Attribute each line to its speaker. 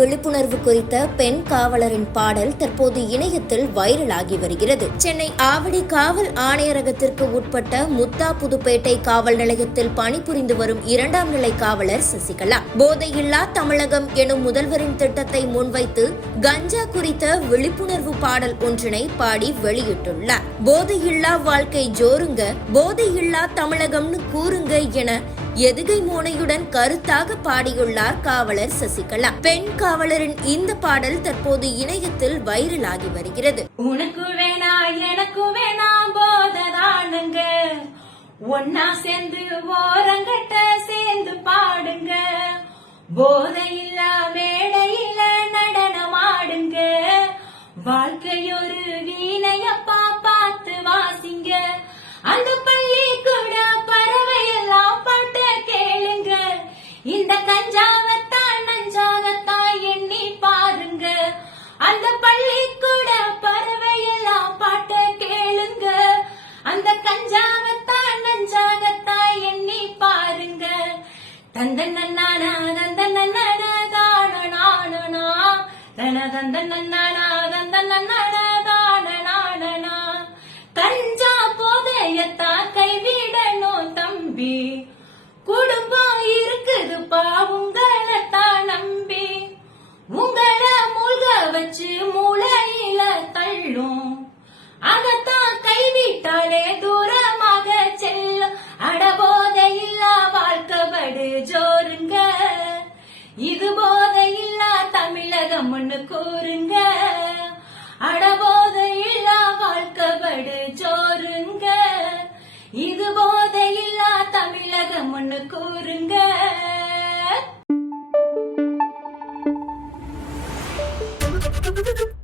Speaker 1: விழிப்புணர்வு குறித்த பெண் காவலரின் பாடல் தற்போது இணையத்தில் வைரலாகி வருகிறது. சென்னை ஆவடி காவல் ஆணையரகத்திற்கு உட்பட்ட முத்தா புதுப்பேட்டை காவல் நிலையத்தில் பணிபுரிந்து வரும் இரண்டாம் நிலை காவலர் சசிகலா. போதையில்லா தமிழகம் எனும் முதல்வரின் திட்டத்தை முன்வைத்து கஞ்சா குறித்த விழிப்புணர்வு பாடல் ஒன்றினை பாடி வெளியிட்டுள்ளார். போதையில்லா வாழ்க்கை ஜோருங்க போதையில்லா தமிழகம்னு கூறுங்க என எதுகை மோனையுடன் கருத்தாக பாடியுள்ளார் காவலர் சசிகலா. பெண் காவலரின் இந்த பாடல் தற்போது இணையத்தில் வைரலாகி வருகிறது.
Speaker 2: உனக்கு வேணா எனக்கு வேணாம் போததானுங்க. ஒன்னா சேர்ந்து ஓரங்கட்ட சேர்ந்து பாடுங்க. போதை இல்ல மேடை இல்ல நடனமாடுங்க. வாழ்க்கையொரு வீணையப்பா அந்த கஞ்சாவத்தான் நஞ்சாகத்தான் எண்ணி பாருங்க. தந்த நன்னானா தந்த நன்னானா தான தன தந்த நன்னானா தந்த நன்னானா தான நானனா கஞ்சா போதையத்தா கைவிடணும் தம்பி. குடும்பம் இருக்குதுப்பா உங்களைத்தான் நம்பி. உங்களை மூழ்க வச்சு மூளையில தள்ளும். அத கூறுங்க Thank you.